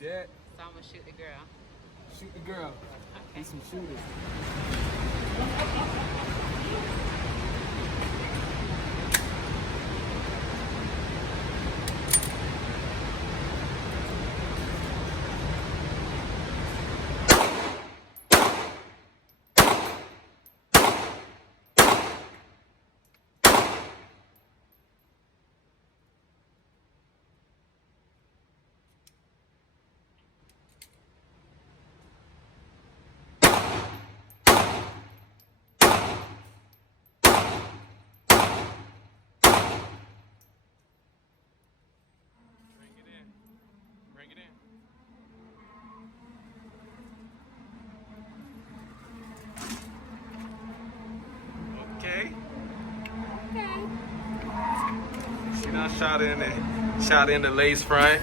dead. So I'm gonna shoot the girl. Shoot the girl. Okay. Need some shooters. Bring it in. Okay. She done shot in the lace front.